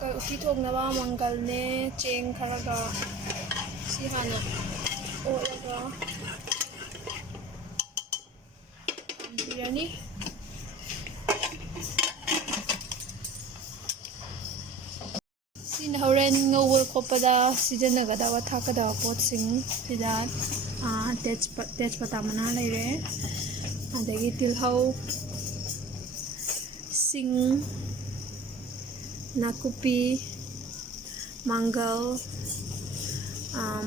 ꯃꯪꯒꯜ ꯎꯇꯤ ꯊꯣꯡꯅꯕ ꯃꯪꯒꯜꯅꯦ ꯆꯦꯡ ꯈꯔꯒ ꯁꯤ ꯍꯥꯟꯅ ꯑꯣꯠꯂꯒ ꯊꯝꯕꯤꯔꯅꯤ. ꯁꯤꯅ ꯍꯣꯔꯦꯟ ꯉꯧꯕ ꯈꯣꯠꯄꯗ ꯁꯤꯖꯤꯟꯅꯒꯗꯕ ꯊꯥꯛꯀꯗꯕ ꯄꯣꯠꯁꯤꯡ ꯁꯤꯗ ꯇꯦꯖꯄꯇꯥ ꯃꯅꯥ ꯂꯩꯔꯦ, ꯑꯗꯒꯤ ꯇꯤꯜꯍꯧ, ꯁꯤꯡ, ꯅꯥꯀꯨꯞꯄꯤ, ꯃꯪꯒꯜ,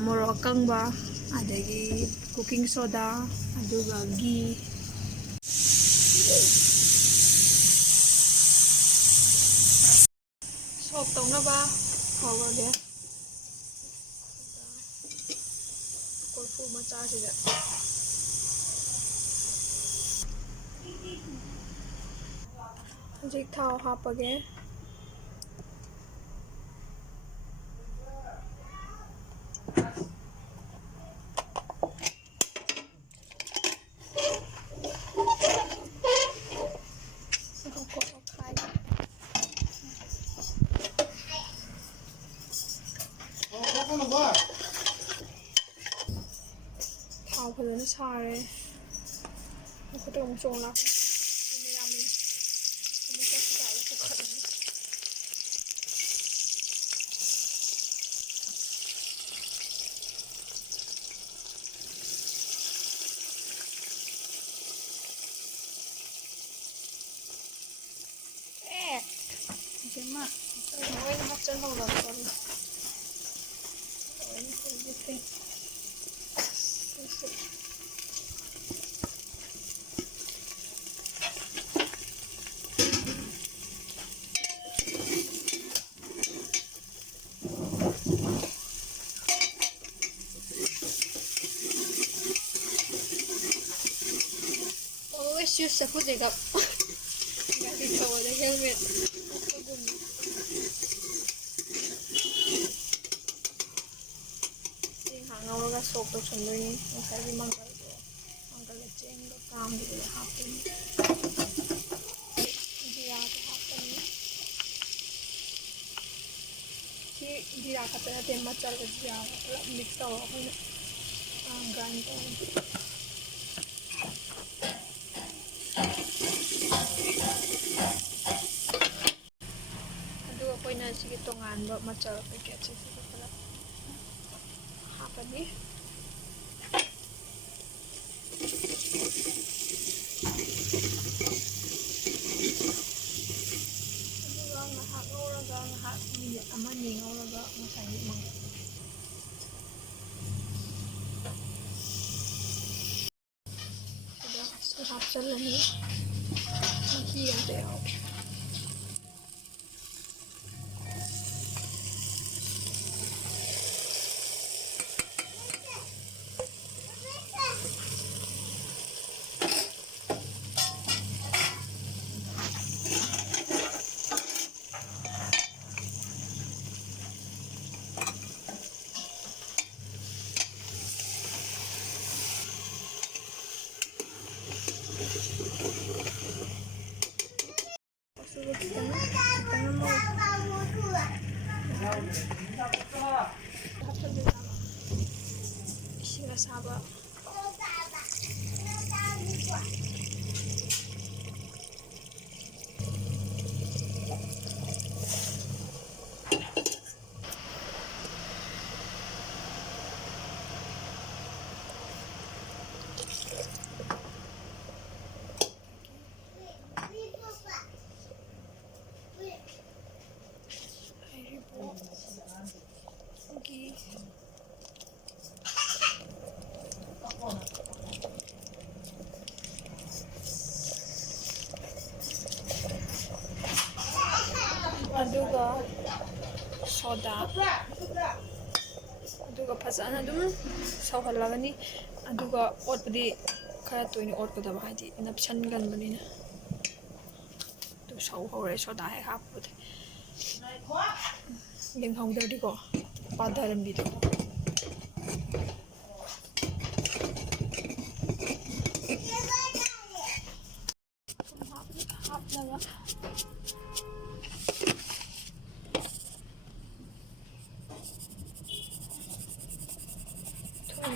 ꯃꯣꯔꯣꯛ ꯑꯀꯪꯕ, ꯑꯗꯒꯤ ꯀꯨꯀꯤꯡ ꯁꯣꯗꯥ, ꯑꯗꯨꯒ ꯘꯤ. ꯁꯣꯛ ꯇꯧꯅꯕ ꯍꯧꯔꯒꯦ. ꯀꯣꯔꯐꯨ ꯃꯆꯥꯁꯤꯗ ꯍꯧꯖꯤꯛ ꯊꯥꯎ ꯍꯥꯞꯄꯒꯦ. ꯊꯥꯎ ꯐꯖꯅ ꯁꯥꯔꯦ. ꯃꯈꯨꯠꯇ ꯑꯃꯨꯛ ꯆꯣꯡ ꯂꯥꯛꯄ. ꯂꯣꯏꯅ ꯍꯥꯞꯆꯤꯟꯍꯧꯔꯕ. Always use a foot up. Gati tawa the helmet. Hangawaga soak to chundoni. Masari manggal cheng do kam do happen. Jira to happen. Jira ka pera te machal ka jira mix tawa ko grind tawa. ꯑꯩꯈꯣꯏꯅ ꯁꯤꯒꯤ ꯇꯣꯉꯥꯟꯕ ꯃꯆꯜ ꯄꯦꯀꯦꯠꯁꯤꯡꯁꯤꯗ ꯄꯨꯂꯞ ꯍꯥꯞꯄꯅꯤ. ꯑꯗꯨꯒ ꯉꯥꯏꯍꯥꯛ ꯉꯧꯔꯒ ꯉꯥꯏꯍꯥꯛ ꯃꯤꯅꯤꯠ ꯑꯃꯅꯤ ꯉꯧꯔꯒ ꯉꯁꯥꯏꯒꯤ ꯃꯪꯒꯜ ꯁꯤꯗ ꯍꯥꯞꯆꯜꯂꯅꯤ. ꯃꯍꯤ ꯑꯝꯇ ꯌꯥꯎꯗ꯭ꯔꯦ. Ising asaba. ꯑꯗꯨꯒ ꯁꯣꯗꯥ, ꯑꯗꯨꯒ ꯐꯖꯅ ꯑꯗꯨꯝ ꯁꯧꯍꯜꯂꯒꯅꯤ. ꯑꯗꯨꯒ ꯑꯣꯠꯄꯗꯤ ꯈꯔ ꯇꯣꯏꯅ ꯑꯣꯠꯀꯗꯕ, ꯍꯥꯏꯗꯤ ꯅꯞꯁꯟꯒꯟꯕꯅꯤꯅ. ꯑꯗꯨ ꯁꯧꯍꯧꯔꯦ ꯁꯣꯗꯥ ꯍꯦꯛ ꯍꯥꯞꯄꯗꯤ. ꯌꯦꯡꯍꯧꯗ꯭ꯔꯗꯤꯀꯣ ꯄꯥꯊꯔꯝꯕꯤꯗꯣ. ꯍꯥꯞꯅꯕ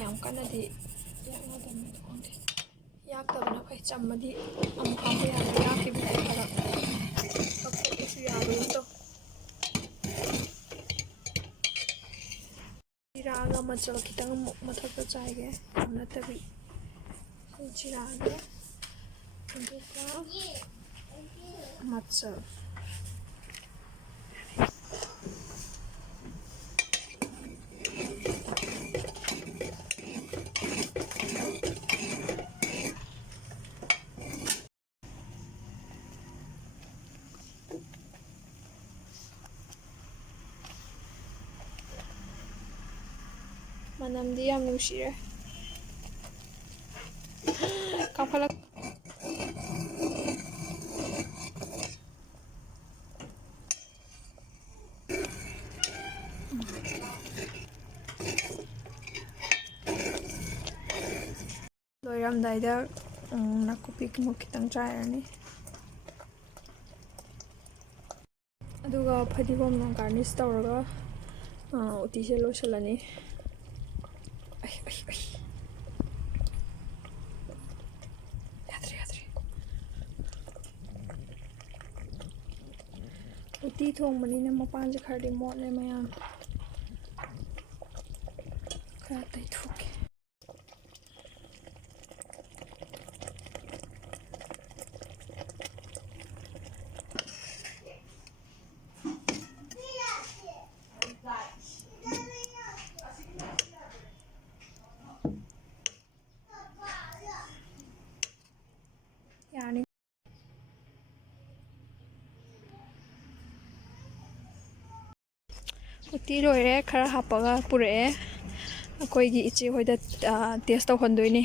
ꯌꯥꯝ ꯀꯟꯅꯗꯤ ꯌꯥꯛꯅꯗꯕꯅꯤꯅ ꯈꯪꯗꯦ ꯌꯥꯛꯇꯕꯅ ꯐꯩ ꯆꯝꯃꯗꯤ ꯑꯃꯨꯛ ꯍꯥꯞꯄ ꯌꯥꯔꯦ ꯌꯥꯛꯈꯤꯕꯗꯤ ꯈꯔ ꯀꯛꯊꯠꯂꯁꯨ ꯌꯥꯕꯒꯨꯝ ꯇꯧ ꯖꯤꯔꯥꯒ ꯃꯆꯜ ꯈꯤꯇꯪ ꯑꯃꯨꯛ ꯃꯊꯛꯇ ꯆꯥꯏꯒꯦ ꯌꯥꯝ ꯅꯠꯇꯕꯤ ꯖꯤꯔꯥꯒ ꯑꯗꯨꯒ ꯃꯆꯜ ꯃꯅꯝꯗꯤ ꯌꯥꯝ ꯅꯨꯡꯁꯤꯔꯦ ꯀꯥꯞꯈꯠꯂꯛ ꯂꯣꯏꯔꯝꯗꯥꯏꯗ ꯅꯥꯀꯨꯞꯄꯤꯃꯨꯛ ꯈꯤꯇꯪ ꯆꯥꯏꯔꯅꯤ ꯑꯗꯨꯒ ꯐꯗꯤꯒꯣꯝꯅ ꯒꯥꯔꯅꯤꯁ ꯇꯧꯔꯒ ꯎꯇꯤꯁꯦ ꯂꯣꯏꯁꯤꯜꯂꯅꯤ ꯌꯥꯗ꯭ꯔꯦ ꯌꯥꯗ꯭ꯔꯦ ꯎꯇꯤ ꯊꯣꯡꯕꯅꯤꯅ ꯃꯄꯥꯟꯁꯦ ꯈꯔꯗꯤ ꯃꯣꯠꯂꯦ ꯃꯌꯥꯝ ꯈꯔ ꯇꯩꯊꯣꯛꯀꯦ ꯌꯥꯔꯅꯤ ꯎꯇꯤ ꯂꯣꯏꯔꯦ ꯈꯔ ꯍꯥꯞꯄꯒ ꯄꯨꯔꯛꯑꯦ ꯑꯩꯈꯣꯏꯒꯤ ꯏꯆꯦ ꯍꯣꯏꯗ ꯇꯦꯁ ꯇꯧꯍꯟꯗꯣꯏꯅꯤ